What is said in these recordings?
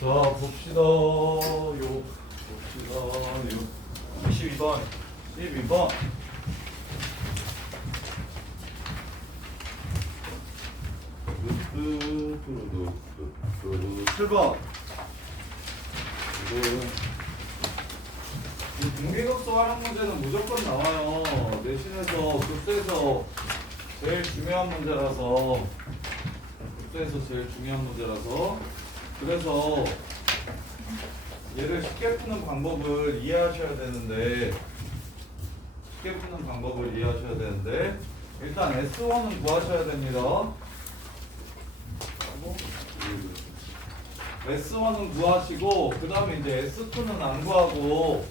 자, 봅시다. 22번, 12번. 뚜뚜뚜뚜뚜뚜 7번. 이 공개급수 활용 문제는 무조건 나와요. 내신에서 급수에서 제일 중요한 문제라서. 그래서 얘를 쉽게 푸는 방법을 이해하셔야 되는데 일단 S1은 구하셔야 됩니다. S1은 구하시고 그 다음에 이제 S2는 안 구하고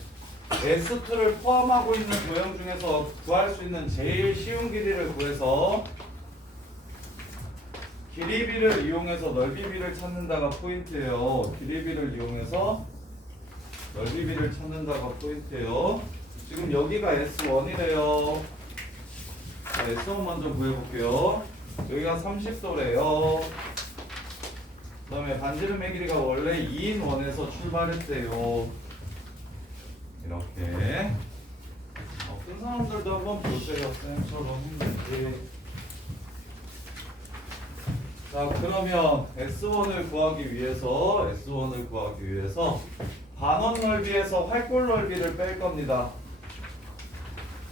S2를 포함하고 있는 도형 중에서 구할 수 있는 제일 쉬운 길이를 구해서 길이비를 이용해서 넓이비를 찾는다가 포인트예요. 길이비를 이용해서 넓이비를 찾는다가 포인트예요. 지금 여기가 S1이래요. 자, S1 먼저 구해볼게요. 여기가 30도래요. 그 다음에 반지름의 길이가 원래 2인 원에서 출발했대요. 이렇게. 큰 사람들도 한번 보세요. 쌤처럼 힘들게. 자, 그러면 S1을 구하기 위해서 반원 넓이에서 활골 넓이를 뺄 겁니다.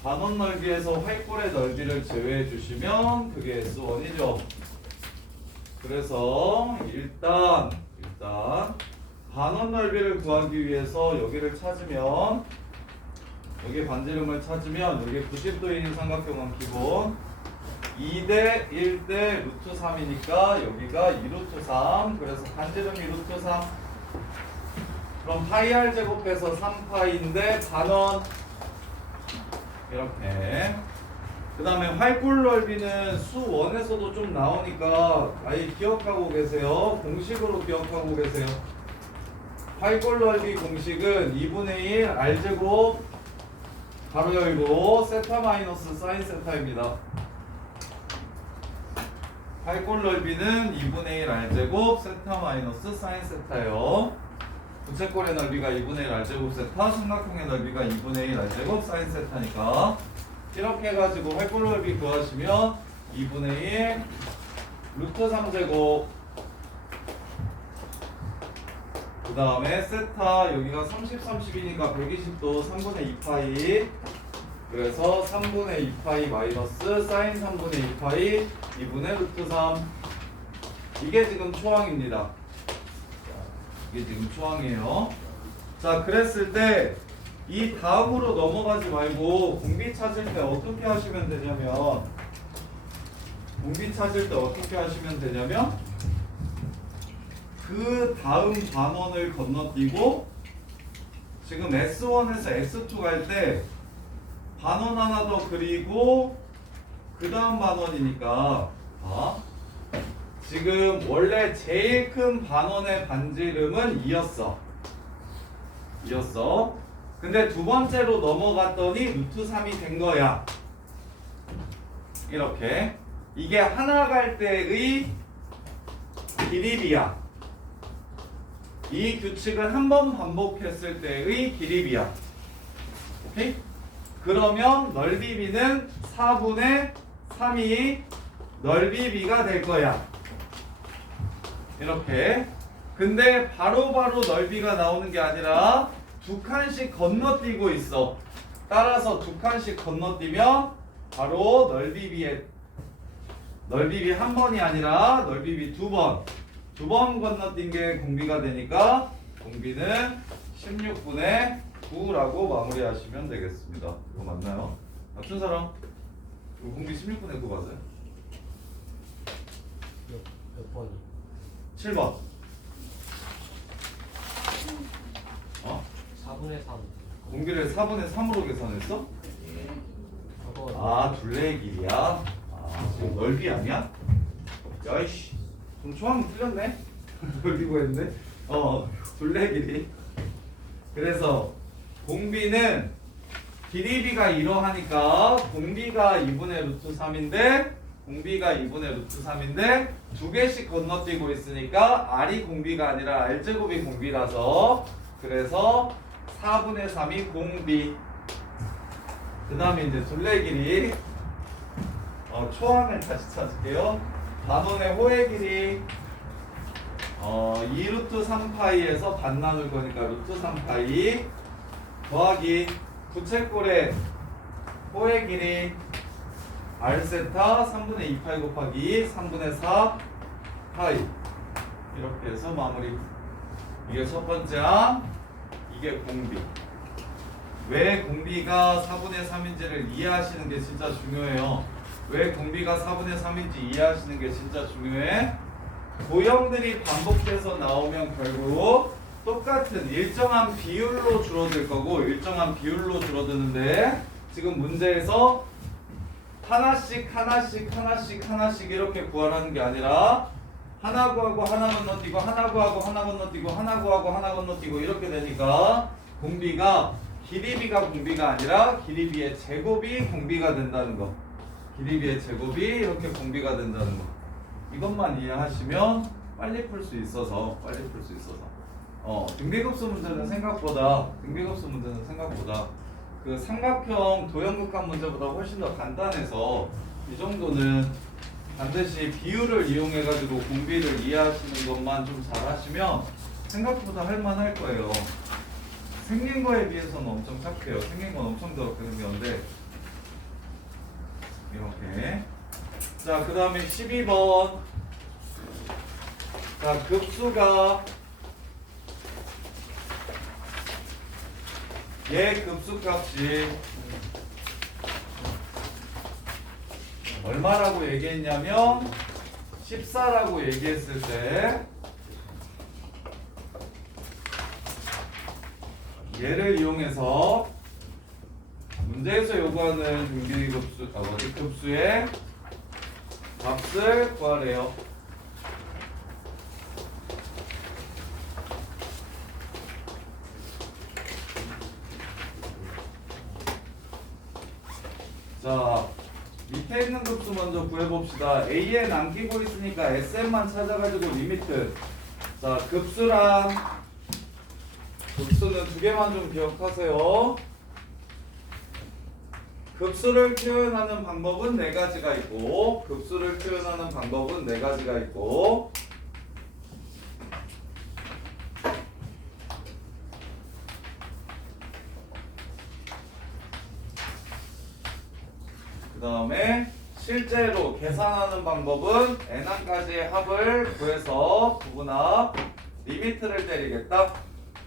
반원 넓이에서 활골의 넓이를 제외해 주시면 그게 S1이죠. 그래서 일단 반원 넓이를 구하기 위해서 여기를 찾으면 여기 반지름을 찾으면 여기 90도인 삼각형은 기본 2대 1대 루트 3이니까 여기가 2루트 3. 그래서 반지름이 루트 3. 그럼 파이 r 제곱해서 3파이인데 반원 이렇게. 그 다음에 활골 넓이는 수 1에서도 좀 나오니까 아예 기억하고 계세요. 공식으로 기억하고 계세요. 활골 넓이 공식은 2분의 1 r 제곱 가로 열고 세타 마이너스 사인 세타입니다. 활골 넓이는 2분의 1 r제곱 세타 마이너스 사인 세타예요. 부채꼴의 넓이가 2분의 1 r제곱 세타, 삼각형의 넓이가 2분의 1 r제곱 사인 세타니까 이렇게 해가지고 활골 넓이 구하시면 2분의 1 루트 3제곱 그 다음에 세타 여기가 30, 30이니까 120도 3분의 2파이 그래서 3분의 2파이 마이너스 사인 3분의 2파이 2분의 루트 3 이게 지금 초항입니다. 이게 지금 초항이에요. 자, 그랬을 때 이 다음으로 넘어가지 말고 공비 찾을 때 어떻게 하시면 되냐면 그 다음 반원을 건너뛰고 지금 S1에서 S2 갈 때 반원 하나 더 그리고 그 다음 반원이니까 지금 원래 제일 큰 반원의 반지름은 2였어. 근데 두 번째로 넘어갔더니 루트 3이 된 거야. 이렇게. 이게 하나 갈 때의 길이비야. 이 규칙을 한 번 반복했을 때의 길이비야. 오케이? 그러면 넓이비는 4분의 3이 넓이비가 될 거야. 이렇게. 근데 바로바로 넓이가 나오는 게 아니라 두 칸씩 건너뛰고 있어. 따라서 두 칸씩 건너뛰면 바로 넓이비 한 번이 아니라 넓이비 두 번 건너뛴 게 공비가 되니까 공비는 16분의 9라고 마무리하시면 되겠습니다. 이거 맞나요? 맞춘 사람? 공비 16분의 9 맞아요? 몇 번이? 7번. 4분의 3. 공비를 4분의 3으로 계산했어? 저거 둘레의 길이야? 지금 넓이 아니야? 야이씨, 좀 초항이 틀렸네? 넓이 구했는데? 둘레 길이. 그래서 공비는 길이비가 이러하니까 공비가 2분의 루트 3인데 공비가 2분의 루트 3인데 두 개씩 건너뛰고 있으니까 R이 공비가 아니라 R제곱이 공비라서 그래서 4분의 3이 공비. 그 다음에 이제 둘레 길이 초항을 다시 찾을게요. 반원의 호의 길이 2루트 3파이에서 반 나눌 거니까 루트 3파이 더하기 부채꼴의 호의 길이 R세타 3분의 2파이 곱하기 3분의 4파이 이렇게 해서 마무리. 이게 첫 번째 항, 이게 공비. 왜 공비가 4분의 3인지를 이해하시는 게 진짜 중요해요. 왜 공비가 4분의 3인지 이해하시는 게 진짜 중요해. 도형들이 반복돼서 나오면 결국 똑같은 일정한 비율로 줄어들 거고 일정한 비율로 줄어드는데 지금 문제에서 하나씩 이렇게 구하라는 게 아니라 하나 구하고 하나 건너뛰고 하나 구하고 하나 건너뛰고 하나 구하고 하나 건너뛰고 이렇게 되니까 공비가 길이비가 공비가 아니라 길이비의 제곱이 공비가 된다는 거. 길이비의 제곱이 이렇게 공비가 된다는 거. 이것만 이해하시면 빨리 풀 수 있어서 등비급수 문제는 생각보다 그 삼각형 도형극한 문제보다 훨씬 더 간단해서 이 정도는 반드시 비율을 이용해 가지고 공비를 이해하시는 것만 좀 잘 하시면 생각보다 할만할 거예요. 생긴 거에 비해서는 엄청 착해요. 생긴 건 엄청 더 그런 건데 이렇게. 자, 그 다음에 12번. 자, 급수가 얘 급수값이 얼마라고 얘기했냐면 14라고 얘기했을 때 얘를 이용해서 문제에서 요구하는 등비급수 급수의 값을 구하래요. 자, 밑에 있는 급수 먼저 구해봅시다. an 안 끼고 있으니까 sn만 찾아가지고 리미트. 자, 급수는 두 개만 좀 기억하세요. 급수를 표현하는 방법은 네 가지가 있고 그 다음에 실제로 계산하는 방법은 n항까지의 합을 구해서 부분합 리미트를 때리겠다.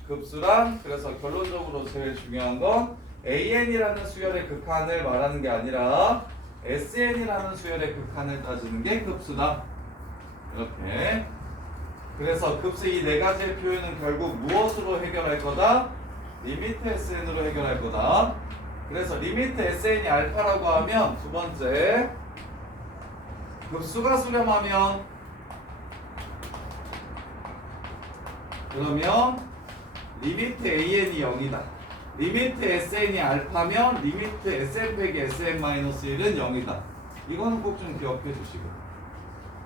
급수란 그래서 결론적으로 제일 중요한 건 an이라는 수열의 극한을 말하는 게 아니라 sn이라는 수열의 극한을 따지는 게 급수다. 이렇게. 그래서 급수 이 네 가지의 표현은 결국 무엇으로 해결할 거다? 리미트 sn으로 해결할 거다. 그래서 리미트 sn이 알파라고 하면 두 번째 급수가 수렴하면 그러면 리미트 an이 0이다. 리미트 sn이 알파면 리미트 sn 빼기 sn 마이너스 1은 0이다. 이거는 꼭 좀 기억해 주시고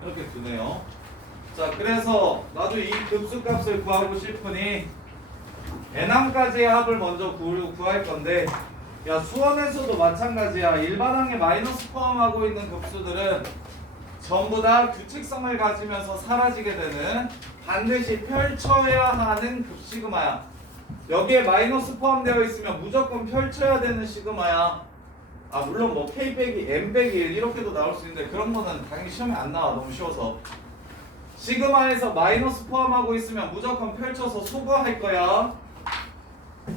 이렇게 두네요. 자, 그래서 나도 이 급수값을 구하고 싶으니 n항까지의 합을 먼저 구할 건데 야, 수원에서도 마찬가지야. 일반항에 마이너스 포함하고 있는 급수들은 전부 다 규칙성을 가지면서 사라지게 되는 반드시 펼쳐야 하는 급시그마야. 여기에 마이너스 포함되어 있으면 무조건 펼쳐야 되는 시그마야. 물론 뭐 k 빼기 m 빼기 1 이렇게도 나올 수 있는데 그런 거는 당연히 시험에 안 나와. 너무 쉬워서. 시그마에서 마이너스 포함하고 있으면 무조건 펼쳐서 소거할 거야.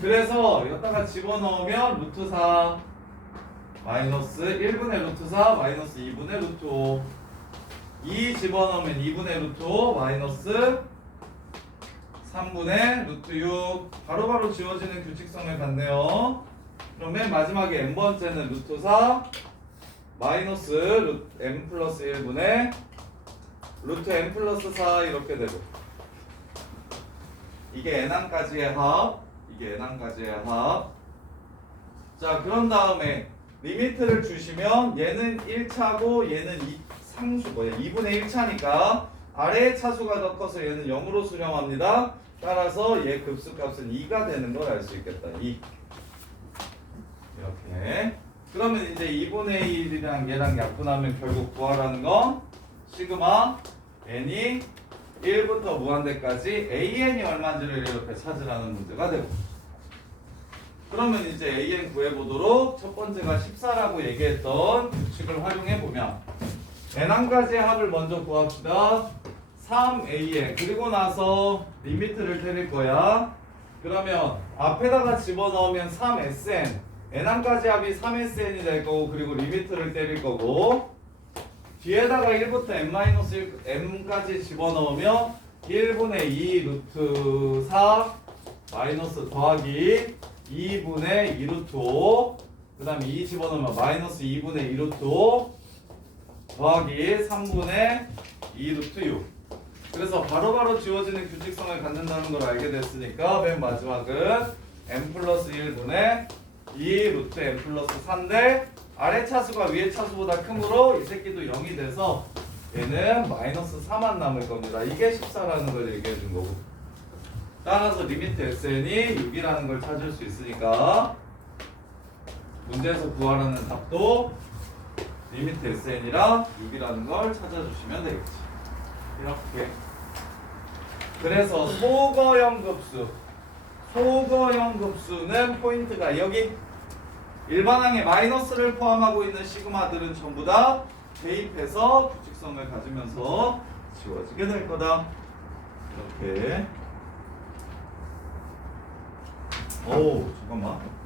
그래서 여기다가 집어넣으면 루트 4 마이너스 1분의 루트 4 마이너스 2분의 루트 5 2 집어넣으면 2분의 루트 5 마이너스 3분의 루트 6 바로바로 지워지는 규칙성을 갖네요. 그럼 맨 마지막에 n번째는 루트 4 마이너스 루트 m 플러스 1분의 루트 m 플러스 4 이렇게 되고 이게 n항까지의 합. 자, 그런 다음에 리미트를 주시면 얘는 1차고 얘는 상수 뭐야 2분의 1 차니까 아래의 차수가 더 커서 얘는 0으로 수렴합니다. 따라서 얘 급수값은 2가 되는 걸 알 수 있겠다. 2 이렇게. 그러면 이제 2분의 1이랑 얘랑 약분하면 결국 구하라는 건 시그마 n이 1부터 무한대까지 an이 얼마인지를 이렇게 찾으라는 문제가 되고, 그러면 이제 an 구해보도록 첫 번째가 14라고 얘기했던 규칙을 활용해보면 n 한 가지의 합을 먼저 구합시다. 3an 그리고 나서 리미트를 때릴 거야. 그러면 앞에다가 집어넣으면 3sn n 한 가지 합이 3sn이 될 거고, 그리고 리미트를 때릴 거고, 뒤에다가 1부터 n-m까지 집어넣으면 1분의 2 루트 4 마이너스 더하기 2분의 2 루트 5, 그 다음에 2 집어넣으면 마이너스 2분의 2 루트 5 더하기 3분의 2 루트 6. 그래서 바로바로 지워지는 규칙성을 갖는다는 걸 알게 됐으니까 맨 마지막은 n 플러스 1분의 2 루트 n 플러스 4인데 아래 차수가 위에 차수보다 크므로 이 새끼도 0이 돼서 얘는 마이너스 4만 남을 겁니다. 이게 14라는 걸 얘기해 준 거고, 따라서 리미트 sn이 6이라는 걸 찾을 수 있으니까 문제에서 구하라는 답도 리미트 sn이랑 6이라는 걸 찾아주시면 되겠지. 이렇게. 그래서 소거형 급수는 포인트가 여기 일반항에 마이너스를 포함하고 있는 시그마들은 전부 다 대입해서 규칙성을 가지면서 지워지게 될 거다. 이렇게. 오, 잠깐만.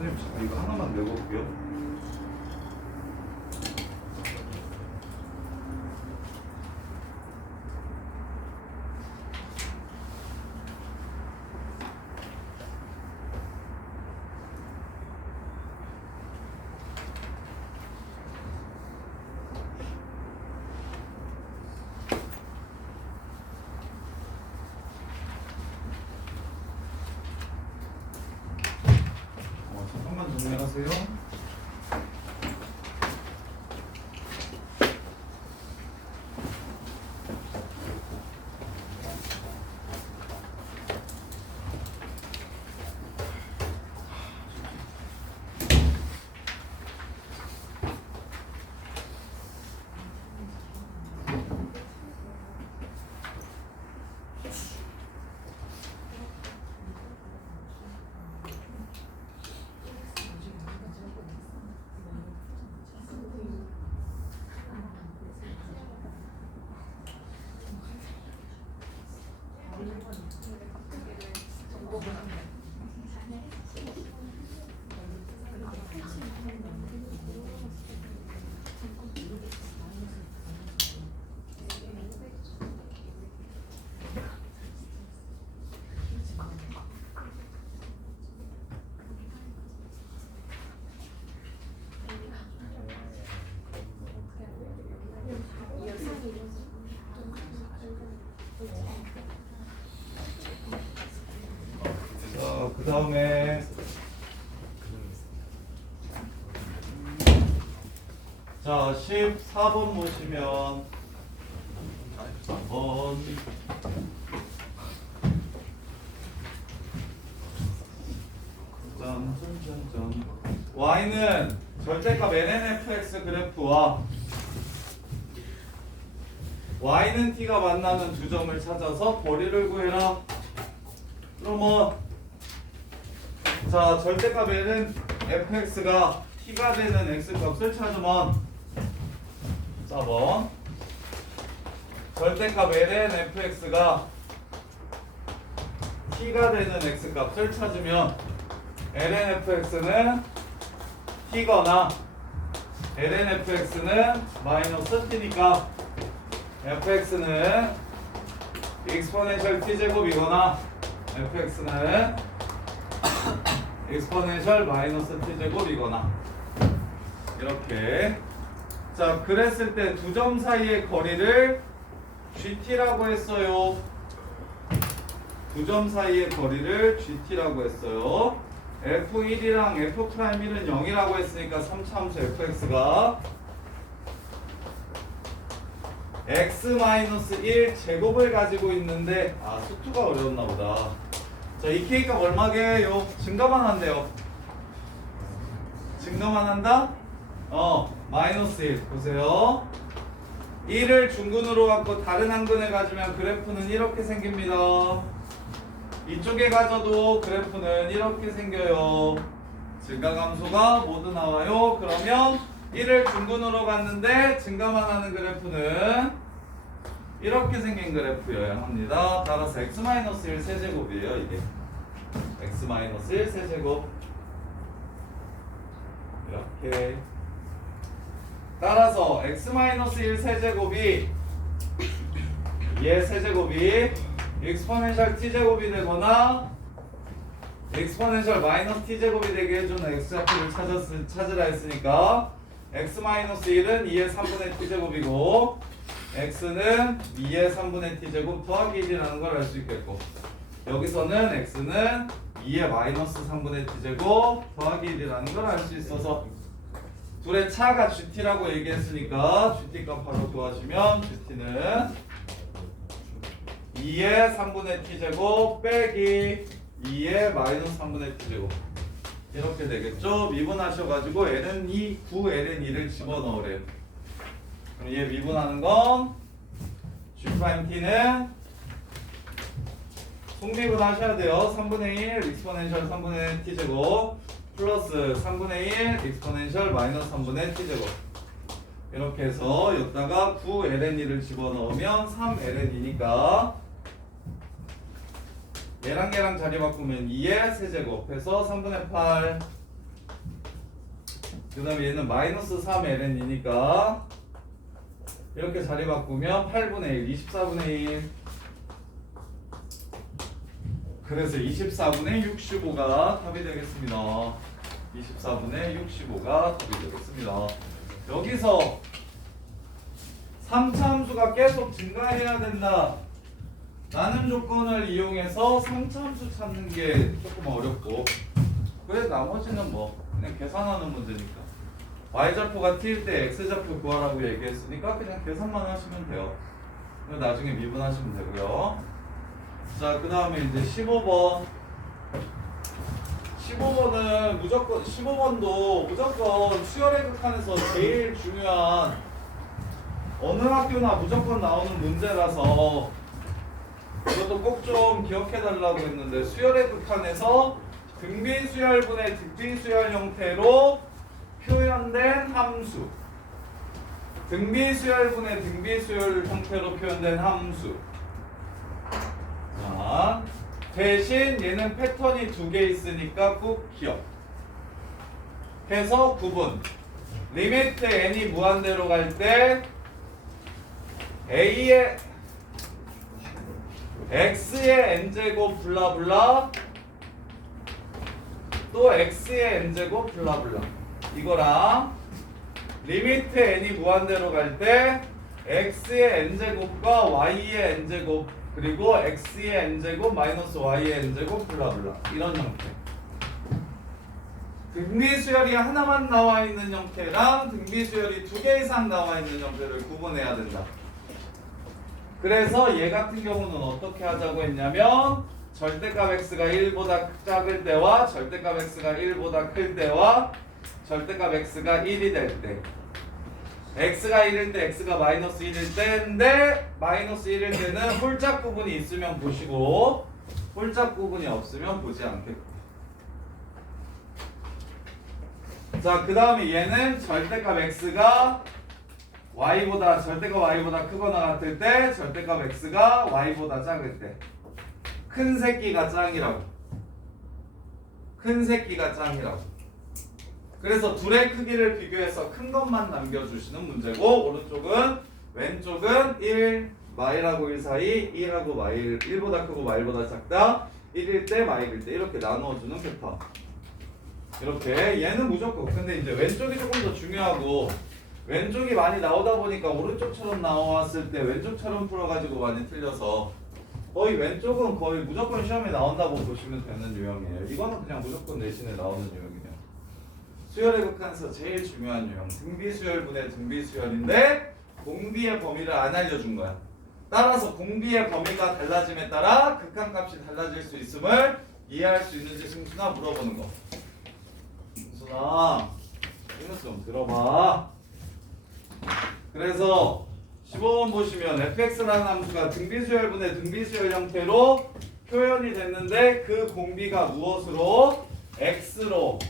선생님, 잠깐 이거 하나만 내고 올게요. 잠깐만 정리하세요. 그 다음에 자 14번 보시면 14번 짠짠짠짠 y는 절대값 lnfx 그래프와 y는 t가 만나는 두 점을 찾아서 거리를 구해라. 그러면 자 절대값 ln fx가 t가 되는 x값을 찾으면 4번 절대값 ln fx가 t가 되는 x값을 찾으면 ln fx는 t거나 ln fx는 마이너스 t니까 fx는 exponential t제곱이거나 fx는 exponential 마이너스 t제곱이거나 이렇게. 자, 그랬을 때 두 점 사이의 거리를 GT라고 했어요. 두 점 사이의 거리를 GT라고 했어요. F1이랑 F'1은 0이라고 했으니까 3차 함수 fx가 x-1 제곱을 가지고 있는데 수투가 어려웠나 보다. 자, 이 k값 얼마게요? 증가만 한대요. 증가만 한다? 마이너스 1 보세요. 1을 중근으로 갖고 다른 한근을 가지면 그래프는 이렇게 생깁니다. 이쪽에 가져도 그래프는 이렇게 생겨요. 증가감소가 모두 나와요. 그러면 1을 중근으로 갔는데 증가만 하는 그래프는 이렇게 생긴 그래프여야 합니다. 따라서 x-1 세제곱이에요. 이게 x-1 세제곱 이렇게. 따라서 x-1 세제곱이 얘 세제곱이 exponential t제곱이 되거나 exponential 마이너스 t제곱이 되게 해주는 x좌표를 찾으라 했으니까 x-1은 2의 3분의 t제곱이고 x는 2의 3분의 t제곱 더하기 1이라는 걸 알 수 있겠고, 여기서는 x는 2의 마이너스 3분의 t제곱 더하기 1이라는 걸 알 수 있어서 둘의 차가 GT라고 얘기했으니까 GT 값 바로 구하시면 GT는 2의 3분의 t제곱 빼기 2의 마이너스 3분의 t제곱 이렇게 되겠죠. 미분하셔가지고 ln 2, 9ln 2를 집어넣으래요. 그럼 얘 미분하는 건 G'T는 송미분 하셔야 돼요. 3분의 1 익스포넨셜 3분의 t제곱 플러스 3분의 1 익스포넨셜 마이너스 3분의 t제곱 이렇게 해서 여기다가 9ln2를 집어넣으면 3ln2니까 얘랑 얘랑 자리 바꾸면 2의 세제곱 해서 3분의 8. 그 다음에 얘는 마이너스 3ln이니까 이렇게 자리 바꾸면 8분의 1, 24분의 1. 그래서 24분의 65가 답이 되겠습니다. 24분의 65가 답이 되겠습니다. 여기서 3차 함수가 계속 증가해야 된다 라는 조건을 이용해서 3차 함수 찾는 게 조금 어렵고, 그래 나머지는 뭐 그냥 계산하는 문제니까 y좌표가 t일 때 x좌표 구하라고 얘기했으니까 그냥 계산만 하시면 돼요. 나중에 미분하시면 되고요. 자, 그 다음에 이제 15번 15번은 무조건 15번도 무조건 수열의 극한에서 제일 중요한 어느 학교나 무조건 나오는 문제라서 이것도 꼭 좀 기억해 달라고 했는데, 수열의 극한에서 등비수열분의 득비수열 형태로 표현된 함수, 등비수열분의 등비수열 형태로 표현된 함수. 자, 대신 얘는 패턴이 두 개 있으니까 꼭 기억 해서 구분. 리미트 n이 무한대로 갈 때 a의 x의 n제곱 블라블라 또 x의 n제곱 블라블라 이거랑, 리미트 n이 무한대로 갈 때 x의 n제곱과 y의 n제곱 그리고 x의 n제곱 마이너스 y의 n제곱 블라블라 이런 형태. 등비수열이 하나만 나와 있는 형태랑 등비수열이 두 개 이상 나와 있는 형태를 구분해야 된다. 그래서 얘 같은 경우는 어떻게 하자고 했냐면, 절대값 x가 1보다 작을 때와 절대값 x가 1보다 클 때와 절대값 x가 1이 될 때, x가 1일 때 x가 마이너스 1일 때인데 마이너스 1일 때는 홀짝 부분이 있으면 보시고 홀짝 부분이 없으면 보지 않겠고. 자, 그 다음에 얘는 절대값 x가 y보다 절대값 y보다 크거나 같을 때, 절대값 x가 y보다 작을 때 큰 새끼가 짱이라고. 큰 새끼가 짱이라고. 그래서 둘의 크기를 비교해서 큰 것만 남겨주시는 문제고, 오른쪽은 왼쪽은 1 마일하고 1 사이 1하고 마일 1보다 크고 마일보다 작다 1일 때 마일일 때 이렇게 나누어주는 패턴. 이렇게 얘는 무조건. 근데 이제 왼쪽이 조금 더 중요하고, 왼쪽이 많이 나오다 보니까 오른쪽처럼 나왔을 때 왼쪽처럼 풀어가지고 많이 틀려서 거의 왼쪽은 거의 무조건 시험에 나온다고 보시면 되는 유형이에요. 이거는 그냥 무조건 내신에 나오는 유형이에요. 수열의 극한에서 제일 중요한 유형 등비수열분의 등비수열인데 공비의 범위를 안 알려준 거야. 따라서 공비의 범위가 달라짐에 따라 극한값이 달라질 수 있음을 이해할 수 있는지 승순아 물어보는 거. 승순아 이거 좀 들어봐. 그래서 15번 보시면 fx라는 함수가 등비수열분의 등비수열 형태로 표현이 됐는데 그 공비가 무엇으로? x로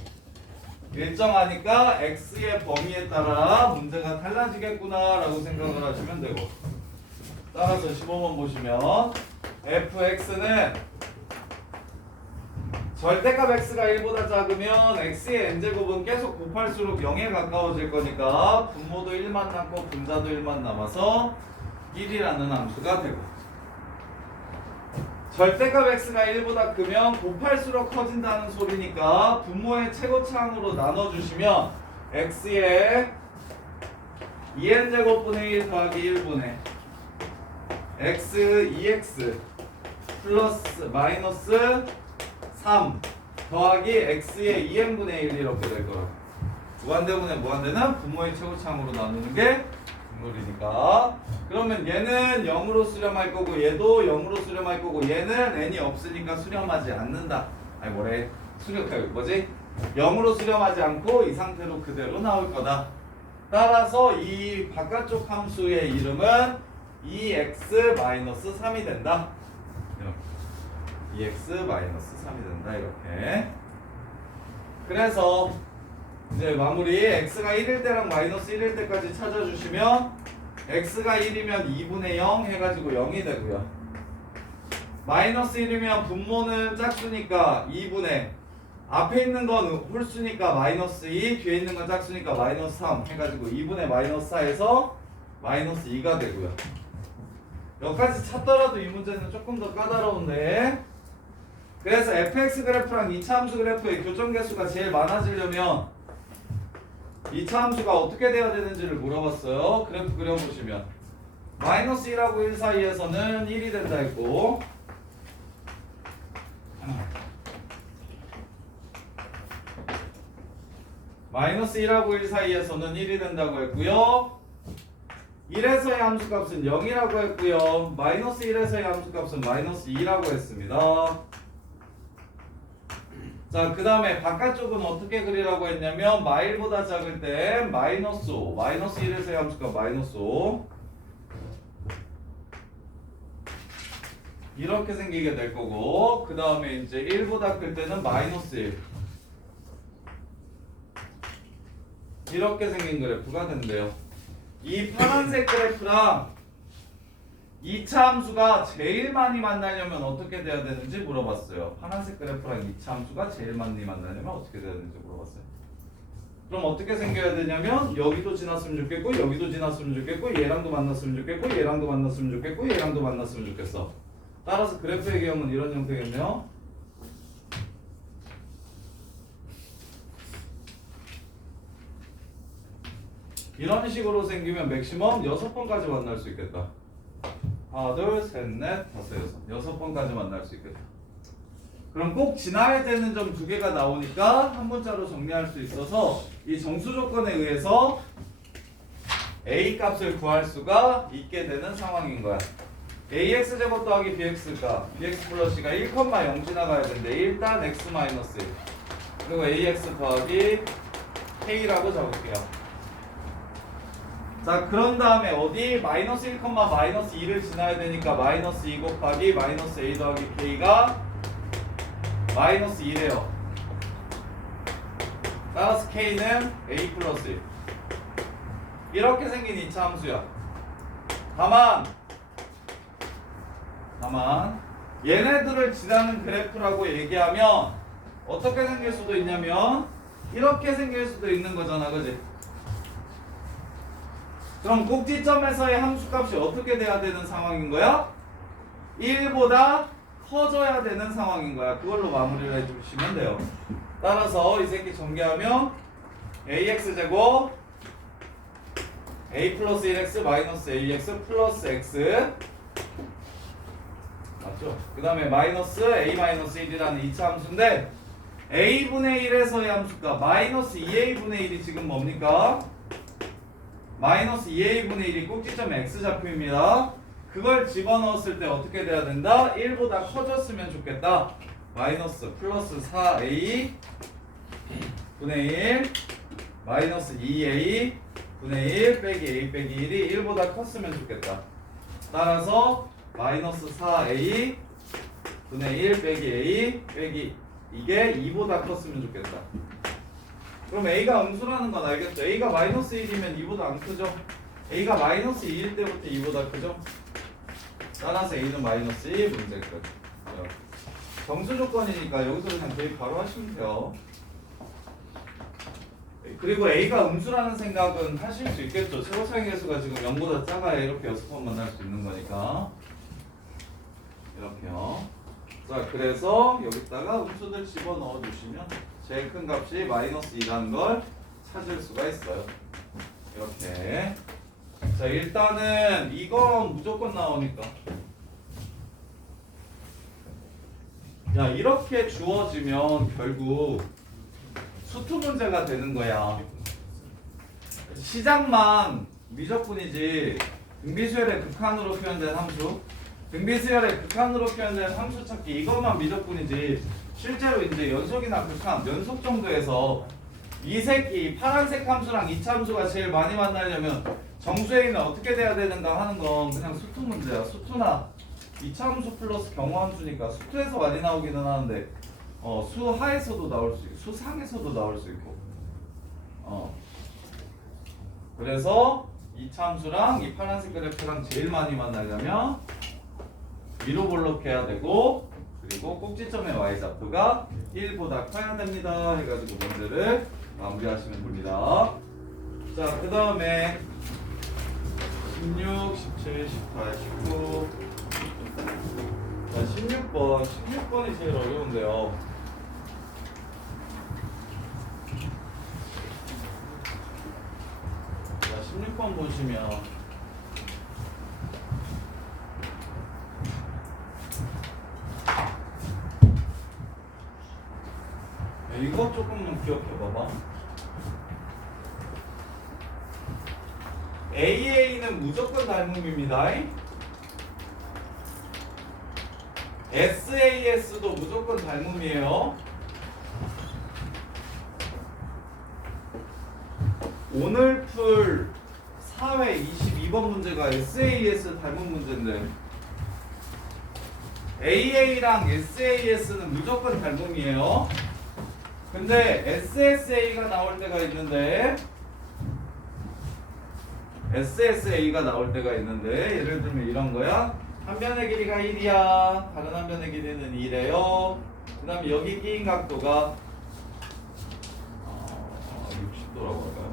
일정하니까 x의 범위에 따라 문제가 달라지겠구나 라고 생각을 하시면 되고, 따라서 15번 보시면 fx는 절대값 x가 1보다 작으면 x의 n제곱은 계속 곱할수록 0에 가까워질 거니까 분모도 1만 남고 분자도 1만 남아서 1이라는 함수가 되고, 절대값 x가 1보다 크면 곱할수록 커진다는 소리니까 분모의 최고차항으로 나눠주시면 x의 2n제곱분의 1 더하기 1분의 x 2x 플러스 마이너스 3 더하기 x의 2n분의 1 이렇게 될 거라고. 무한대분의 무한대는 분모의 최고차항으로 나누는 게 분모이니까. 그러면 얘는 0으로 수렴할 거고 얘도 0으로 수렴할 거고 얘는 n이 없으니까 수렴하지 않는다. 아니 뭐래? 뭐지? 0으로 수렴하지 않고 이 상태로 그대로 나올 거다. 따라서 이 바깥쪽 함수의 이름은 2x-3이 된다. 이렇게. 2x-3이 된다. 이렇게. 그래서 이제 마무리 x가 1일 때랑 마이너스 1일 때까지 찾아주시면 x가 1이면 2분의 0 해가지고 0이 되고요. 마이너스 1이면 분모는 짝수니까 2분의 앞에 있는 건 홀수니까 마이너스 2 뒤에 있는 건 짝수니까 마이너스 3 해가지고 2분의 마이너스 4에서 마이너스 2가 되고요. 여기까지 찾더라도 이 문제는 조금 더 까다로운데, 그래서 fx 그래프랑 2차 함수 그래프의 교점 개수가 제일 많아지려면 2차 함수가 어떻게 돼야 되는지를 물어봤어요. 그래프 그려보시면 마이너스 1하고 1 사이에서는 1이 된다 했고, 마이너스 1하고 1 사이에서는 1이 된다고 했고요. 1에서의 함수값은 0이라고 했고요. 마이너스 1에서의 함수값은 마이너스 2라고 했습니다. 자, 그 다음에 바깥쪽은 어떻게 그리라고 했냐면 마일보다 작을 때 마이너스 5, 마이너스 1에서의 함수값 마이너스 5 이렇게 생기게 될 거고, 그 다음에 이제 1보다 클 때는 마이너스 1 이렇게 생긴 그래프가 된대요. 이 파란색 그래프랑 2차 함수가 제일 많이 만나려면 어떻게 돼야 되는지 물어봤어요. 파란색 그래프랑 2차 함수가 제일 많이 만나려면 어떻게 돼야 되는지 물어봤어요. 그럼 어떻게 생겨야 되냐면 여기도 지났으면 좋겠고 여기도 지났으면 좋겠고 얘랑도 만났으면 좋겠고 얘랑도 만났으면 좋겠고 얘랑도 만났으면 좋겠어. 따라서 그래프의 경우는 이런 형태겠네요. 이런 식으로 생기면 맥시멈 6번까지 만날 수 있겠다. 하나, 둘, 셋, 넷, 다섯, 6번까지 만날 수 있겠다. 그럼 꼭 지나야 되는 점 2개가 나오니까 한 문자로 정리할 수 있어서 이 정수 조건에 의해서 a 값을 구할 수가 있게 되는 상황인 거야. ax제곱 더하기 bx가 bx 플러스 c가 1,0 지나가야 되는데 일단 x 마이너스 1 그리고 ax 더하기 k라고 적을게요. 자, 그런 다음에 어디 마이너스 1, 마이너스 2를 지나야 되니까 마이너스 2 곱하기 마이너스 a 더하기 k가 마이너스 2래요. 따라서 k는 a 플러스 1 이렇게 생긴 2차 함수야. 다만 얘네들을 지나는 그래프라고 얘기하면 어떻게 생길 수도 있냐면 이렇게 생길 수도 있는 거잖아, 그지? 그럼 꼭지점에서의 함수값이 어떻게 돼야 되는 상황인 거야? 1보다 커져야 되는 상황인 거야. 그걸로 마무리를 해주시면 돼요. 따라서 이 새끼 전개하면 ax제곱 a 플러스 1x 마이너스 ax 플러스 x 맞죠? 그 다음에 마이너스 a 마이너스 1이라는 2차 함수인데 a분의 1에서의 함수가 마이너스 2a분의 1이 지금 뭡니까? 마이너스 2a분의 1이 꼭지점 x좌표입니다. 그걸 집어넣었을 때 어떻게 돼야 된다? 1보다 커졌으면 좋겠다. 마이너스 플러스 4a 분의 1 마이너스 2a 분의 1 빼기 a 빼기 1이 1보다 컸으면 좋겠다. 따라서 마이너스 4a 분의 1 빼기 a 빼기 이게 2보다 컸으면 좋겠다. 그럼 a가 음수라는 건 알겠죠? a가 마이너스 1이면 2보다 안 크죠? a가 마이너스 2일 때부터 2보다 크죠? 따라서 a는 마이너스 1 문제 끝. 정수 조건이니까 여기서 그냥 대입 바로 하시면 돼요. 그리고 a가 음수라는 생각은 하실 수 있겠죠. 최고차의 개수가 지금 0보다 작아야 이렇게 6번 만날 수 있는 거니까. 이렇게요. 자, 그래서 여기다가 음수들 집어넣어 주시면 제일 큰 값이 마이너스 2라는 걸 찾을 수가 있어요. 이렇게. 자, 일단은 이건 무조건 나오니까. 야, 이렇게 주어지면 결국 수투 문제가 되는 거야. 시작만 미적분이지 등비수열의 극한으로 표현된 함수, 등비수열의 극한으로 표현된 함수 찾기 이것만 미적분이지 실제로 이제 연속이나 극한, 연속 정도에서 이 파란색 함수랑 2차 함수가 제일 많이 만나려면 정수에는 어떻게 돼야 되는가 하는 건 그냥 수투 문제야. 수투나 2차 함수 플러스 경우 함수니까 수투에서 많이 나오기는 하는데 수하에서도 나올 수 있고 수상에서도 나올 수 있고 그래서 2차 함수랑 이 파란색 그래프랑 제일 많이 만나려면 위로 볼록해야 되고 그리고 꼭지점의 y좌표가 1보다 커야 됩니다 해가지고 문제를 마무리하시면 됩니다. 자, 그 다음에 16, 17, 18, 19 자, 16번이 제일 어려운데요. 자, 16번 보시면 이거 조금만 기억해 봐봐. AA는 무조건 닮음입니다. SAS도 무조건 닮음이에요. 오늘 풀 4회 22번 문제가 SAS 닮은 문제인데 AA랑 SAS는 무조건 닮음이에요. 근데 SSA가 나올 때가 있는데 예를 들면 이런 거야. 한 변의 길이가 1이야. 다른 한 변의 길이는 2래요. 그 다음에 여기 끼인 각도가 60도라고 할까요?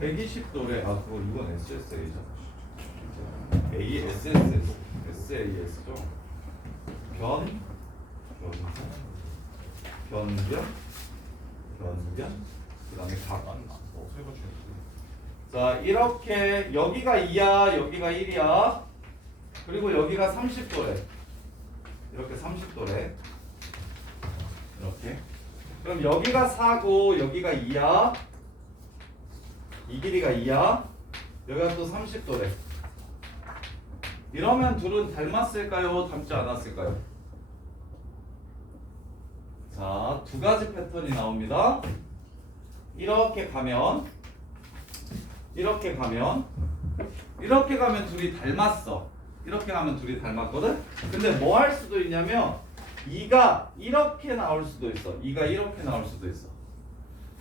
(120도래) 이건 SSA죠. SAS죠. 변변, 그 다음에 자, 이렇게 여기가 2야, 여기가 1이야. 그리고 여기가 30도래. 이렇게 30도래. 이렇게. 그럼 여기가 4고 여기가 2야. 이 길이가 2야. 여기가 또 30도래. 이러면 둘은 닮았을까요? 닮지 않았을까요? 자, 두 가지 패턴이 나옵니다. 이렇게 가면 둘이 닮았어. 이렇게 가면 둘이 닮았거든? 근데 뭐 할 수도 있냐면 2가 이렇게 나올 수도 있어. 2가 이렇게 나올 수도 있어.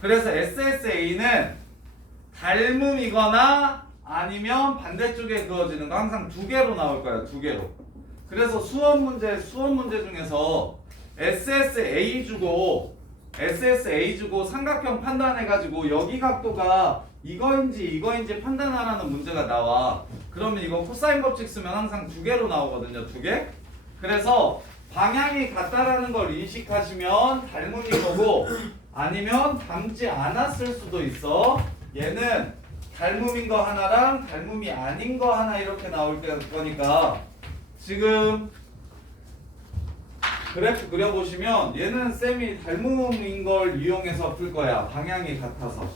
그래서 SSA는 닮음이거나 아니면 반대쪽에 그어지는 거 항상 두 개로 나올 거야. 두 개로. 그래서 수원 문제 중에서 SSA 주고 SSA 주고 삼각형 판단해가지고 여기 각도가 이거인지 판단하라는 문제가 나와. 그러면 이거 코사인 법칙 쓰면 항상 두 개로 나오거든요. 두 개. 그래서 방향이 같다라는 걸 인식하시면 닮음인 거고 아니면 닮지 않았을 수도 있어. 얘는 닮음인 거 하나랑 닮음이 아닌 거 하나 이렇게 나올 거니까 지금 그래프 그려보시면 얘는 쌤이 닮음인 걸 이용해서 풀 거야. 방향이 같아서.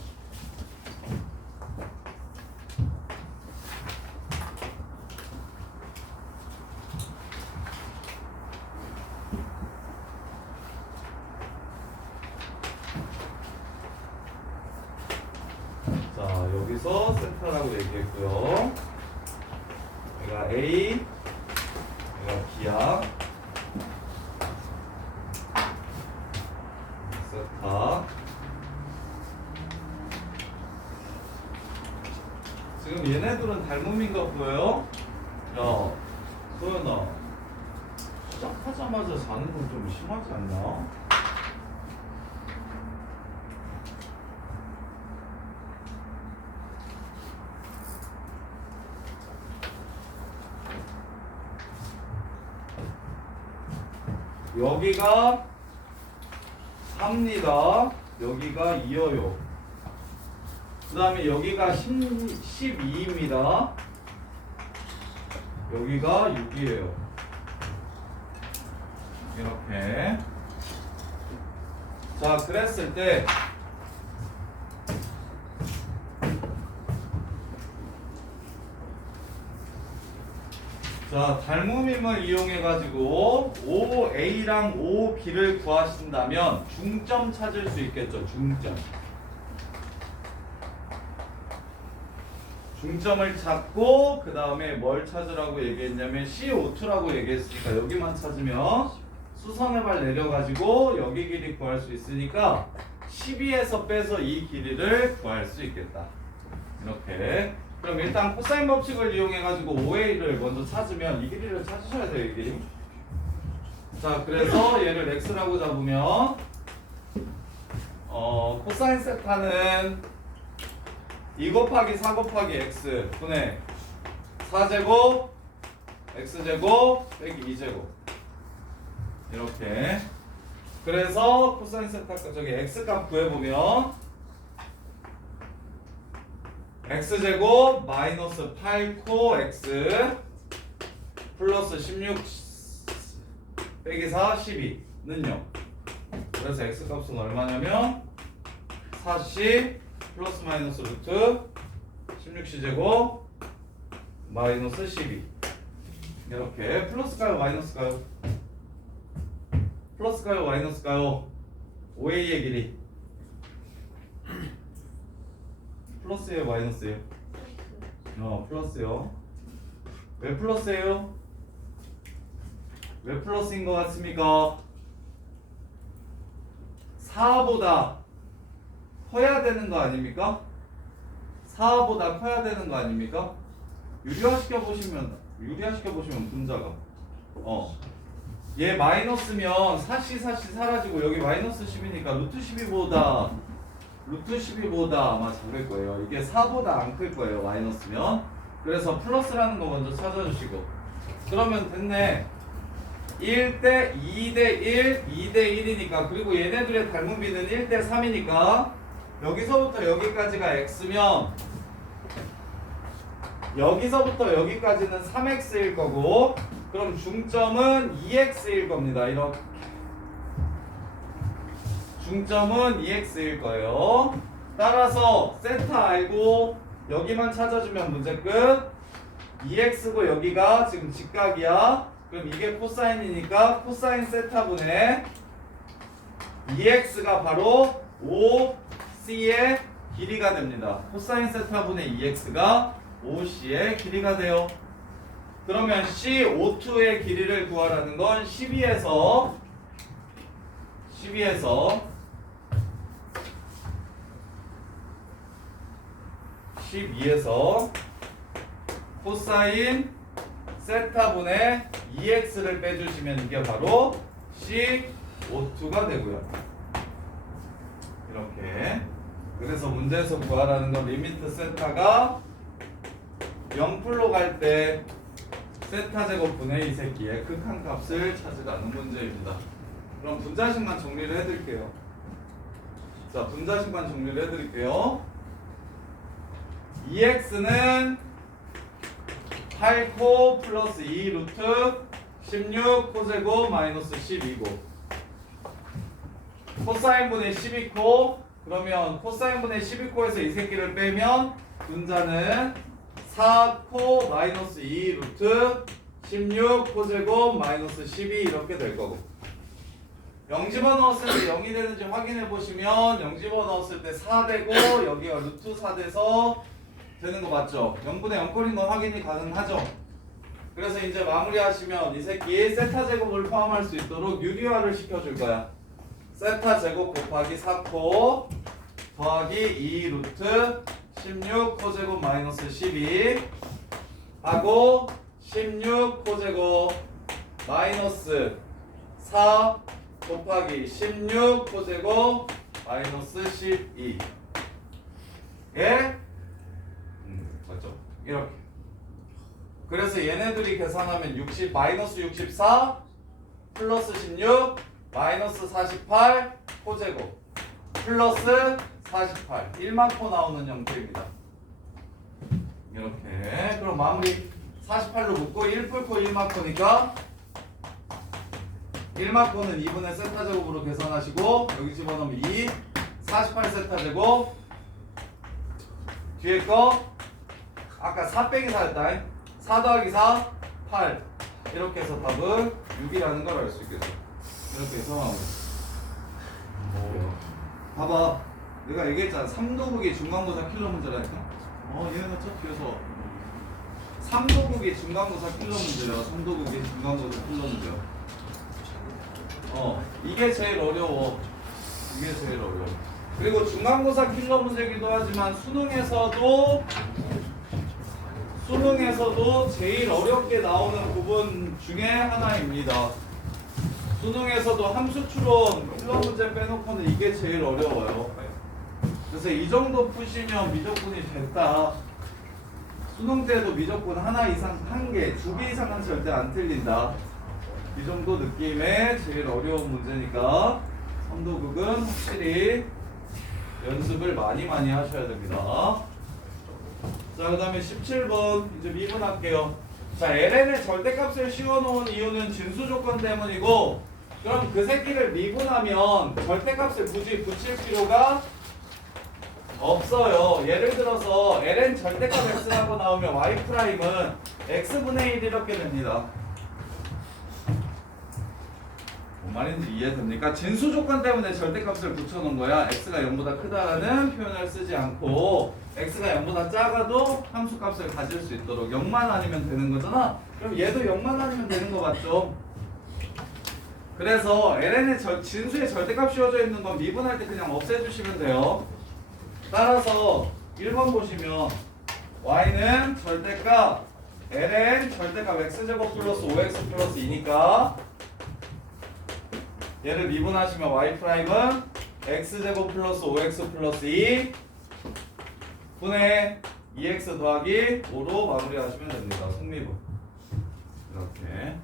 자, 여기서 센터라고 얘기했고요. 여기가 A, 여기가 B야. 세타. 지금 얘네들은 닮음인 거 보여요? 야, 소연아. 시작하자마자 자는 건 좀 심하지 않나? 여기가 3입니다. 여기가 2여요. 그 다음에 여기가 12입니다. 여기가 6이에요. 이렇게. 자, 그랬을 때 자, 닮음임을 이용해 가지고 OA랑 OB를 구하신다면 중점 찾을 수 있겠죠. 중점을 찾고 그 다음에 뭘 찾으라고 얘기했냐면 CO2라고 얘기했으니까 여기만 찾으면 수선의 발 내려가지고 여기 길이 구할 수 있으니까 12에서 빼서 이 길이를 구할 수 있겠다. 이렇게. 그럼 일단 코사인 법칙을 이용해 가지고 OA를 먼저 찾으면 이 길이를 찾으셔야 돼요. 이 길이. 자, 그래서 얘를 x라고 잡으면 코사인 세타는 2 곱하기 4 곱하기 x 분의 4제곱 x제곱 빼기 2제곱 이렇게. 그래서 코사인 세타 저기 x값 구해보면 x제곱 마이너스 8코 x 플러스 16 빼기 4 12는요. 그래서 x값은 얼마냐면 40 플러스 마이너스 루트 16c제곱 마이너스 12 이렇게. 플러스가요 마이너스가요? 플러스가요 마이너스가요? OA의 길이 플러스예요 마이너스예요? 플러스요. 왜 플러스예요? 왜 플러스인 것 같습니까? 4보다 커야 되는 거 아닙니까? 4보다 커야 되는 거 아닙니까? 유리화시켜 보시면 분자가 얘 마이너스면 4씨 사라지고 여기 마이너스 10이니까 루트 12보다 아마 작을 거예요. 이게 4보다 안 클 거예요. 마이너스면. 그래서 플러스라는 거 먼저 찾아주시고. 그러면 됐네. 1대 2대 1, 2대 1이니까. 그리고 얘네들의 닮음비는 1대 3이니까 여기서부터 여기까지가 x면 여기서부터 여기까지는 3x일 거고, 그럼 중점은 2x일 겁니다. 이렇게. 중점은 2x일 거예요. 따라서 세타 알고 여기만 찾아주면 문제 끝. 2x고 여기가 지금 직각이야. 그럼 이게 코사인이니까 코사인 세타분의 2x가 바로 5c의 길이가 됩니다. 코사인 세타분의 2x가 5c의 길이가 돼요. 그러면 CO2의 길이를 구하라는 건 12에서 코사인 세타분의 2x를 빼주시면 이게 바로 CO2가 되고요. 이렇게. 그래서 문제에서 구하라는 건 리미트 세타가 0풀로 갈 때 세타 제곱분의 이 새끼의 극한값을 찾으라는 문제입니다. 그럼 분자식만 정리를 해드릴게요. 자, 분자식만 정리를 해드릴게요. 2x는 8코 플러스 2 루트 16 코제곱 마이너스 12고 코사인분의 12코 그러면 코사인분의 12코에서 이 새끼를 빼면 분자는 4코 마이너스 2 루트 16 코제곱 마이너스 12 이렇게 될 거고 0 집어넣었을 때 0이 되는지 확인해 보시면 0 집어넣었을 때 4 되고 여기가 루트 4 돼서 되는 거 맞죠? 0분의 0꼴인 건 확인이 가능하죠? 그래서 이제 마무리하시면 이 새끼 세타 제곱을 포함할 수 있도록 유리화를 시켜줄 거야. 세타 제곱 곱하기 4코 더하기 2 루트 16 코제곱 마이너스 12 하고 16 코제곱 마이너스 4 곱하기 16 코제곱 마이너스 12 예? 맞죠? 이렇게 그래서 얘네들이 계산하면 60 마이너스 64 플러스 16 마이너스 48 코제곱 플러스 48 1만 코 나오는 형태입니다. 이렇게 그럼 마무리 48로 묶고 1 풀코 1만 코니까 1만 코는 2분의 세타 제곱으로 계산하시고 여기 집어넣으면 2 48 세타 제곱 뒤에 거 아까 4 빼기 4였다 4 더하기 4 8 이렇게 해서 답은 6이라는 걸 알 수 있겠죠. 이렇게 해서 마무리. 봐봐 내가 얘기했잖아 3도국이 중간고사 킬러 문제라니까. 얘는 저 뒤에서 3도국이 중간고사 킬러 문제래요. 3도국이 중간고사 킬러 문제야. 이게 제일 어려워. 이게 제일 어려워. 그리고 중간고사 킬러 문제이기도 하지만 수능에서도 제일 어렵게 나오는 부분 중에 하나입니다. 수능에서도 함수 추론 킬러 문제 빼놓고는 이게 제일 어려워요. 그래서 이 정도 푸시면 미적분이 됐다. 수능 때도 미적분 하나 이상 한 개, 2개 이상은 절대 안 틀린다. 이 정도 느낌의 제일 어려운 문제니까 선도국은 확실히 연습을 많이 하셔야 됩니다. 자, 그 다음에 17번 이제 미분할게요. 자, ln의 절대값을 씌워놓은 이유는 진수 조건 때문이고 그럼 그 새끼를 미분하면 절대값을 굳이 붙일 필요가 없어요. 예를 들어서 ln 절대값 x라고 나오면 y'은 x분의 1 이렇게 됩니다. 뭔 말인지 이해됩니까? 진수 조건 때문에 절대값을 붙여놓은 거야. x가 0보다 크다라는 표현을 쓰지 않고 x가 0보다 작아도 함수값을 가질 수 있도록 0만 아니면 되는 거잖아. 그럼 얘도 0만 아니면 되는 거 맞죠? 그래서 ln의 진수의 절대값 씌워져 있는 건 미분할 때 그냥 없애주시면 돼요. 따라서 1번 보시면 y는 절대값 ln 절대값 x제곱 플러스 5x 플러스 2니까 얘를 미분하시면 y'은 x제곱 플러스 5x 플러스 2 분의 2x 더하기 5로 마무리하시면 됩니다. 승미분. 이렇게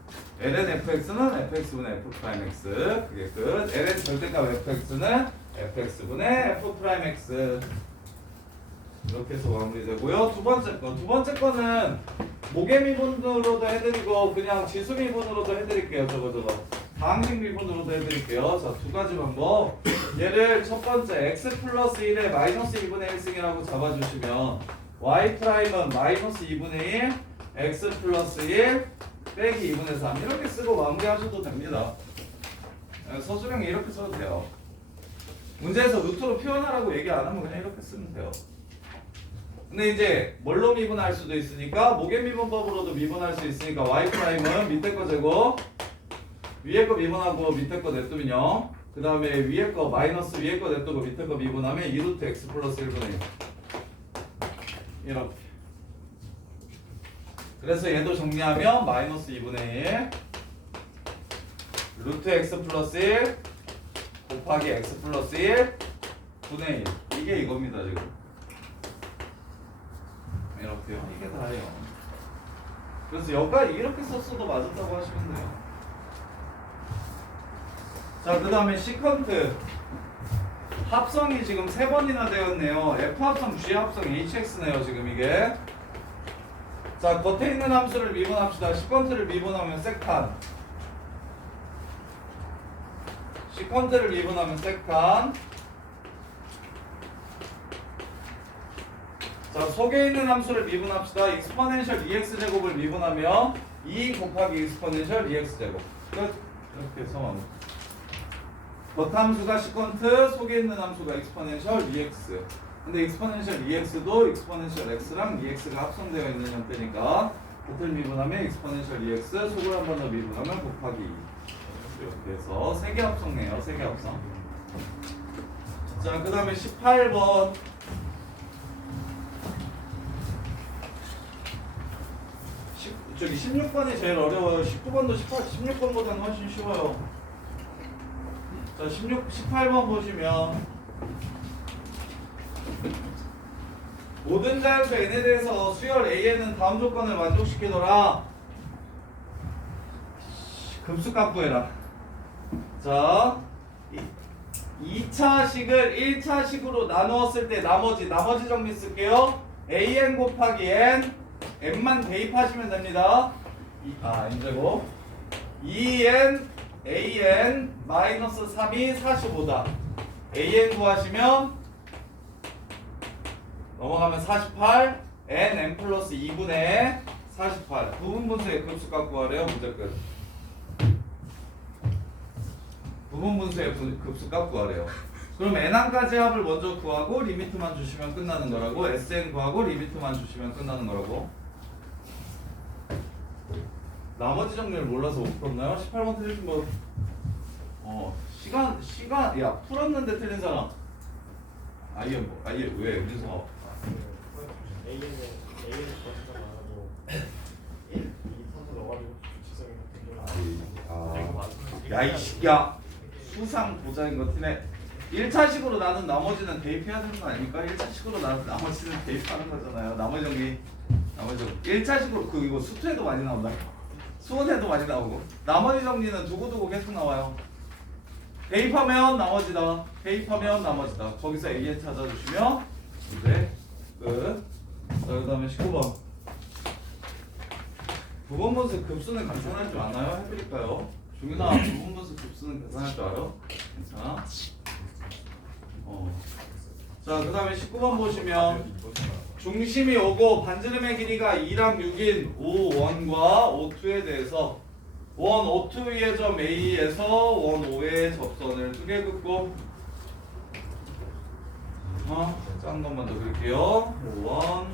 ln fx는 fx분의 f'x 그게 끝. ln 절대값 fx는 fx분의 f'x 이렇게 해서 마무리되고요. 두 번째 거는 모계미분으로도 해드리고 그냥 지수미분으로도 해드릴게요. 저거 다항식 미분으로도 해드릴게요. 자, 두 가지 방법. 얘를 첫 번째 x 플러스 1에 마이너스 2분의 1승이라고 잡아주시면 y'은 마이너스 2분의 1 x 플러스 1 빼기 2분의 3 이렇게 쓰고 마무리하셔도 됩니다. 서술형이 이렇게 써도 돼요. 문제에서 루트로 표현하라고 얘기 안 하면 그냥 이렇게 쓰면 돼요. 근데 이제 뭘로 미분할 수도 있으니까 모계미분법으로도 미분할 수 있으니까 y'은 밑에 거 제곱 위에 거 미분하고 밑에 거 냅두면 0. 그 다음에 위에 거 마이너스 위에 거 냅두고 밑에 거 미분하면 2루트 x 플러스 1분의 1 이렇게. 그래서 얘도 정리하면 마이너스 2분의 1 루트 x 플러스 1 곱하기 x 플러스 1 분의 1 이게 이겁니다 지금. 이렇게요. 이게 다예요. 그래서 여기까지 이렇게 썼어도 맞았다고 하시면 돼요. 자, 그 다음에 시컨트 합성이 지금 3번이나 되었네요. F 합성, G 합성, HX네요 지금 이게. 자, 겉에 있는 함수를 미분합시다. 시컨트를 미분하면 세칸, 시컨트를 미분하면 세칸. 자, 속에 있는 함수를 미분합시다. 익스포넨셜 EX제곱을 미분하면 2 곱하기 익스포넨셜 EX제곱. 끝. 이렇게 해서 마무리. 겉함수가 시컨트, 속에 있는 함수가 익스포넨셜 EX. 근데 익스포넨셜 EX도 익스포넨셜 X랑 EX가 합성되어 있는 형태니까 겉을 미분하면 익스포넨셜 EX, 속을 한 번 더 미분하면 곱하기 2. 이렇게 해서 3개 합성네요. 3개 합성. 자, 그 다음에 18번. 저기 16번이 제일 어려워요. 19번도 16번보다는 훨씬 쉬워요. 자, 18번 보시면 모든 자연수 n에 대해서 수열 AN은 다음 조건을 만족시키더라. 급수값 구해라. 자, 2차식을 1차식으로 나누었을 때 나머지 정리 쓸게요. AN 곱하기 N, N만 대입하시면 됩니다. N제곱 2N AN 마이너스 3이 45다. AN 구하시면 넘어가면 48, N 플러스 2분의 48. 부분분수의 급수값 구하래요. 문제 끝. 부분분수의 급수값 구하래요. 그럼 N항까지 합을 먼저 구하고 리미트만 주시면 끝나는 거라고. SN 구하고 리미트만 주시면 끝나는 거라고. 나머지 정리를 몰라서 못 풀었나요? 18번 틀리신 거. 시간 야 풀었는데 틀린 사람. 아예 왜 윤서? A는 버티가 많아도 1, 2, 3도 넣어가지고 주치성이 야이씨야 수상 보자인 것 티네. 1차식으로 나눈 나머지는 대입해야 되는 거 아닙니까? 1차식으로 나눈 나머지는 대입하는 거잖아요. 나머지 정리 1차식으로 이거 수투에도 많이 나온다. 수원에도 많이 나오고. 나머지 정리는 두고두고 계속 나와요. 대입하면 나머지다. 대입하면 나머지다. 거기서 AN 찾아주시면 이제 끝. 자, 그 다음에 19번. 부분분수 급수는 계산할 줄 아나요? 해드릴까요? 중윤아, 부분분수 급수는 계산할 줄 알아? 괜찮아? 자, 그 다음에 19번 보시면 중심이 5고 반지름의 길이가 2랑 6인 5,1과 5,2에 대해서 원 5,2 위의 점 A에서 원 5의 접선을 2개 긋고 짠 것만 더 그릴게요. 5원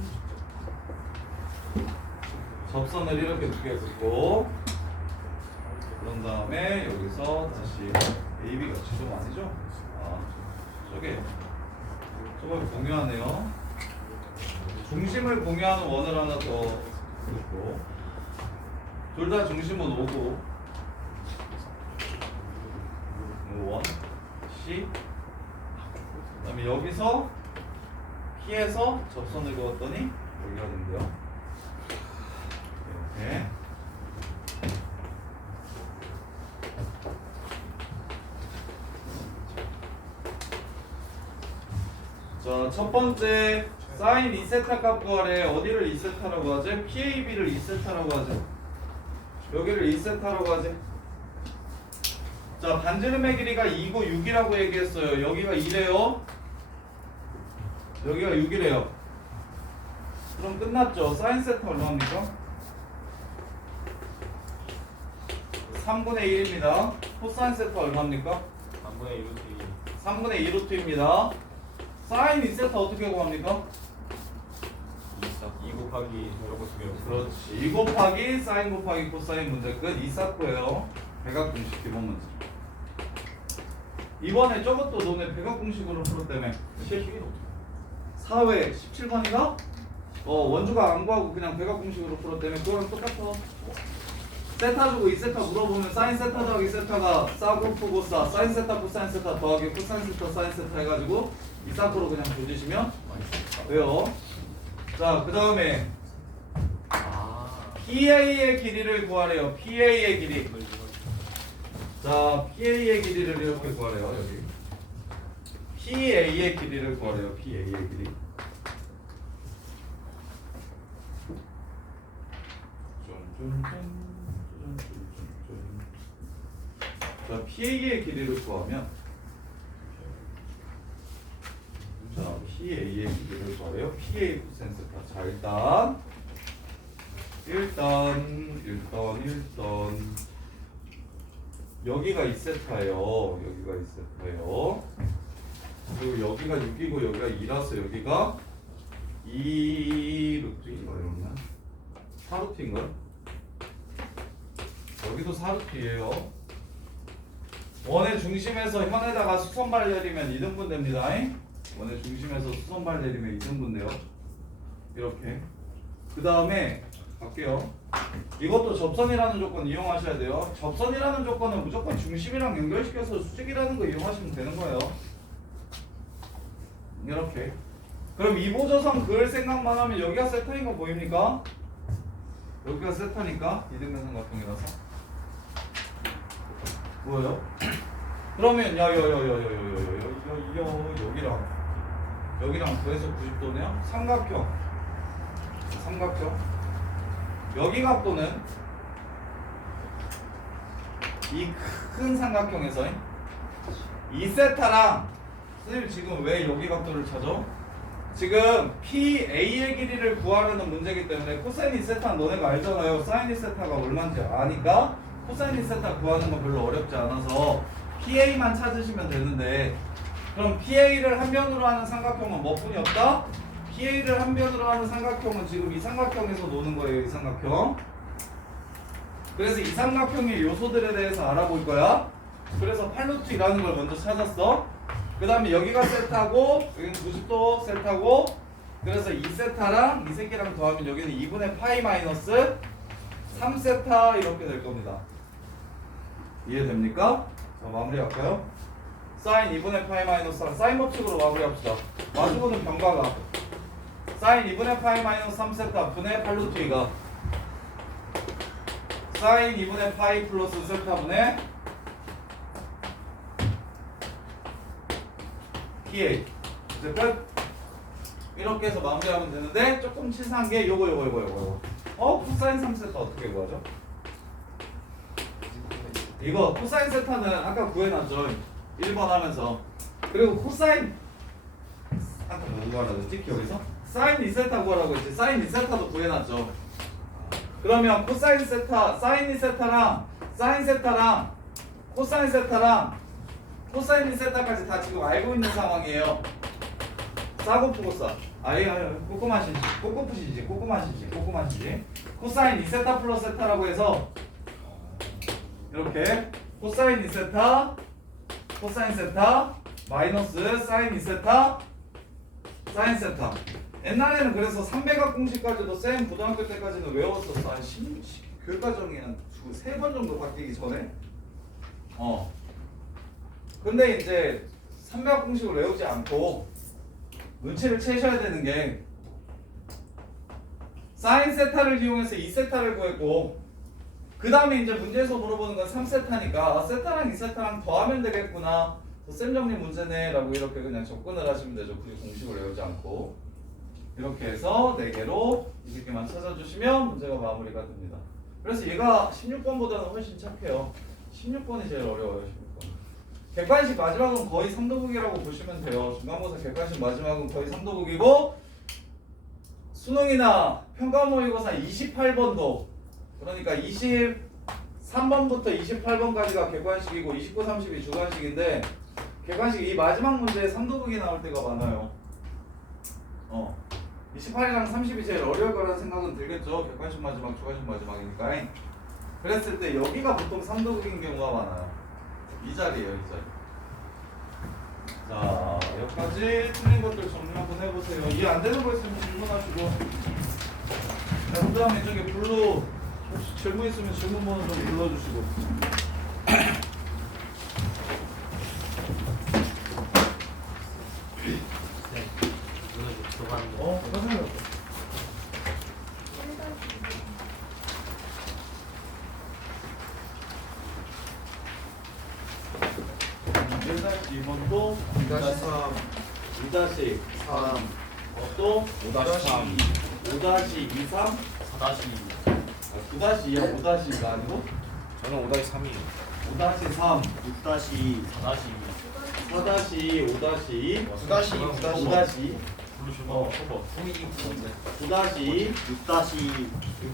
접선을 이렇게 2개 긋고 그런 다음에 여기서 다시 AB가 지점 아니죠? 저걸 공유하네요. 중심을 공유하는 원을 하나 더 긋고 둘 다 중심은 5고 5원 C 그 다음에 여기서 P에서 접선을 그었더니 여기가 된대요. 이렇게 자, 첫 번째 사인 2세타 값 구하래. 어디를 2세타라고 하지? PAB를 2세타라고 하지. 여기를 2세타라고 하지. 자, 반지름의 길이가 2고 6이라고 얘기했어요. 여기가 2래요. 여기가 6이래요. 그럼 끝났죠. 사인 세타 얼마입니까? 3분의 1입니다. 코사인 세타 얼마입니까? 3분의 1루트 3분의 2 루트입니다. 사인 2세타 어떻게 구합니까? 2 곱하기 요거 2개. 그렇지. 2 곱하기 사인 곱하기 코사인 문제 끝. 2사코예요. 백악공식 기본 문제. 이번에 저것도 너네 백악공식으로 풀었다며. 4회 17번이가 원주가 안 구하고 그냥 백악공식으로 풀었다며. 그거랑 똑같아. 세타 주고 2세타 물어보면 사인 세타 더하기 세타가 사고프고 사인 세타 코사인 세타 더하기 코사인 세타 사인 세타 해가지고 이 사코로 그냥 조지시면 돼요. 자, 그 다음에 PA의 길이를 구하래요. PA의 길이. 자, PA의 길이를 이렇게 구하래요. 여기 PA의 길이를 구하래요. PA의 길이. 자, PA의 길이를 구하면 자, PA의 길이를 구하래요. PA 코사인 세타. 자, 일단 여기가 2세타예요. 여기가 2세타예요. 그리고 여기가 6이고 여기가 2라서 여기가 2루트인가 이러면 4루트인가요? 여기도 4루트예요. 원의 중심에서 현에다가 수선발 내리면 2등분 됩니다. 원의 중심에서 수선발 내리면 2등분 돼요. 이렇게. 그 다음에 갈게요. 이것도 접선이라는 조건 이용하셔야 돼요. 접선이라는 조건은 무조건 중심이랑 연결시켜서 수직이라는 거 이용하시면 되는 거예요. 이렇게. 그럼 이보조선 그을 생각만 하면 여기가 세타인 거 보입니까? 여기가 세타니까 이등변 삼각형이라서 뭐예요? 그러면 여기랑 더해서 90도네요. 삼각형. 여기 각도는 이 큰 삼각형에서 2세타랑 선생님 지금 왜 여기 각도를 찾아? 지금 PA의 길이를 구하려는 문제이기 때문에 코사인 2세타 너네가 알잖아요. 사인 2세타가 얼마인지 아니까 코사인 2세타 구하는 건 별로 어렵지 않아서 PA만 찾으시면 되는데 그럼 PA를 한 변으로 하는 삼각형은 뭐뿐이 없다? PA를 한 변으로 하는 삼각형은 지금 이 삼각형에서 노는 거예요. 이 삼각형. 그래서 이 삼각형의 요소들에 대해서 알아볼 거야. 그래서 8루트라는 걸 먼저 찾았어. 그 다음에 여기가 세타고 여기는 90도 세타고 그래서 2세타랑 이 새끼랑 더하면 여기는 2분의 파이 마이너스 3세타 이렇게 될 겁니다. 이해됩니까? 자, 마무리할까요? 사인 2분의 파이 마이너스 3 사인 법칙으로 마무리합시다. 마주보는 변과가 사인 2분의 파이 마이너스 3세타 분의 8루트 2가 사인 2분의 파이 플러스 세타분의 PA 이제 끝. 이렇게 해서 마무리하면 되는데 조금 치사한 게 요거 코사인 3세타 어떻게 구하죠? 이거 코사인 세타는 아까 구해놨죠. 1번 하면서. 그리고 코사인 아까 뭐 구하라고 했지? 기억에서? 사인 2세타 구하라고 했지. 사인 2세타도 구해놨죠. 그러면 코사인 세타, 사인 2세타랑 사인 세타랑 코사인 세타랑 코사인 2세타까지 다 지금 알고 있는 상황이에요. 싸고프고싸. 꼬꼬마시지. 코사인 2세타 플러스 세타라고 해서 이렇게 코사인 2세타 코사인 세타 마이너스 사인 2세타 사인 세타. 옛날에는 그래서 300각 공식까지도 쌤 고등학교 때까지는 외웠었어. 한 교육과정이 한 3번 정도 바뀌기 전에. 근데 이제 300각 공식을 외우지 않고 눈치를 채셔야 되는 게 사인 세타를 이용해서 2세타를 구했고 그 다음에 이제 문제에서 물어보는 건 3세타니까 세타랑 2세타랑 더하면 되겠구나. 쌤 정리 문제네 라고 이렇게 그냥 접근을 하시면 되죠. 굳이 공식을 외우지 않고. 이렇게 해서 4개로 이 새끼만 찾아주시면 문제가 마무리가 됩니다. 그래서 얘가 16번보다는 훨씬 착해요. 16번이 제일 어려워요. 16번. 객관식 마지막은 거의 3도극이라고 보시면 돼요. 중간고사 객관식 마지막은 거의 3도극이고 수능이나 평가 모의고사 28번도 그러니까 23번부터 28번까지가 객관식이고 29, 30이 주관식인데 객관식 이 마지막 문제에 3도극이 나올 때가 많아요. 28이랑 30이 제일 어려울 거라는 생각은 들겠죠. 객관식 마지막, 주관식 마지막이니까. 그랬을 때 여기가 보통 3도극인 경우가 많아요. 이 자리예요, 이 자리. 자, 여기까지 틀린 것들 정리 한번 해보세요. 이해 안 되는 거 있으면 질문하시고. 자, 그 다음에 저기 블루 질문 있으면 질문 번호 좀 불러주시고. 하세요. 1-2번도 2-3 2-3 3 또 5-3 5-23 9-2야 5-2가 아니고 저는 5-3이에요 5-3 6-2 4-2 5-2 5-2 9-2 6-2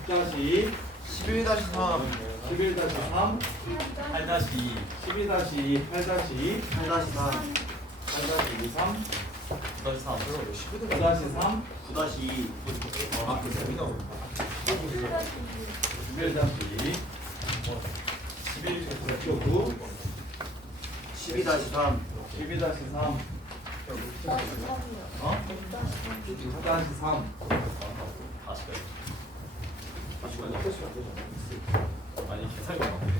6-2 11-3 11-3 8-2 12-2 8-2 8-3 8-23 9-3 9-3 9-2 아, 그 재미가 11-2 9 12-3 12-3 어? 4-3 아니 계산이 안 돼.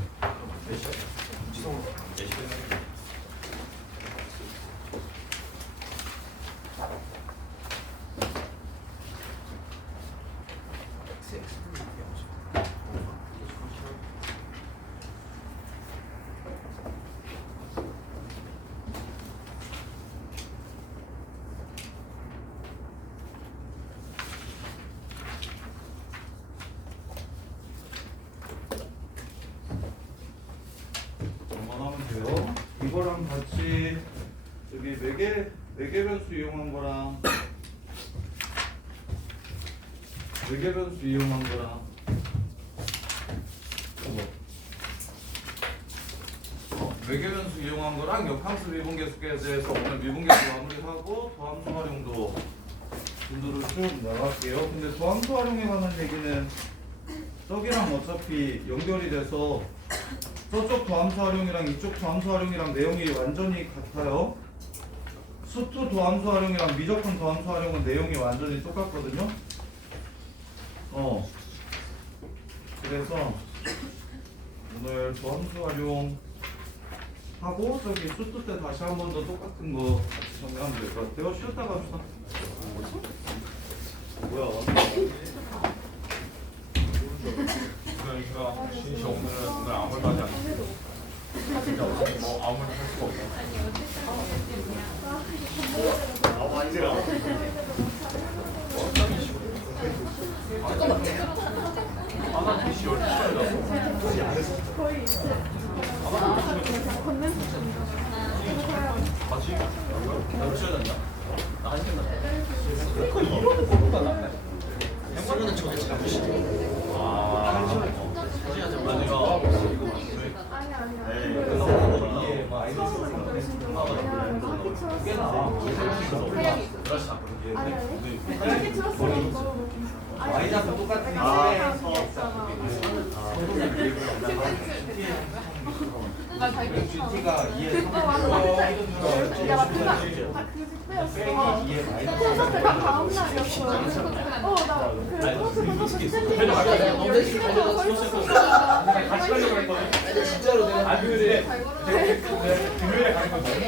하면 돼요. 이거랑 같이 여기 매개 변수 이용한 거랑 매개 변수 이용한 거랑 매개 변수 이용한 거랑 역함수 미분계수에 대해서 오늘 미분계수 마무리하고 도함수 활용도 진도를 쭉 나갈게요. 근데 도함수 활용에 관한 얘기는 저기랑 어차피 연결이 돼서 저쪽 도함수 활용이랑 이쪽 도함수 활용이랑 내용이 완전히 같아요. 수투 도함수 활용이랑 미적분 도함수 활용은 내용이 완전히 똑같거든요. 그래서 오늘 도함수 활용 하고 저기 수투 때 다시 한 번 더 똑같은 거 같이 정리하면 될 것 같아요. 쉬었다 갑시다. 뭐야? 그러니까 진짜 오늘 아무 말도 하지 않았어. 진짜 어차피 뭐 아무 말도 할 수가 없어. 아, 많이 들어 아나 PC 12시간이라서. 거의 이제 건넨 같이? 몇 시간 났냐? 나 1시간 났다. 수련은 저게 잡으시네 아, 내가 아니 아니야. 네. 그 이게 마이너스 수업을 이제 그냥 학기 꽤 나와. 틀었어. 그렇지. 아니 아니. 학기 틀었어. 마이너스 똑같으니까. 아, GT가 2에 3 야, 맞다. 그 빼였어. 빼기 2에 마이너스 수업을 간 다음 날이었어. 나 그래 수업을 진짜로 내가 금요일에 가는 거 너무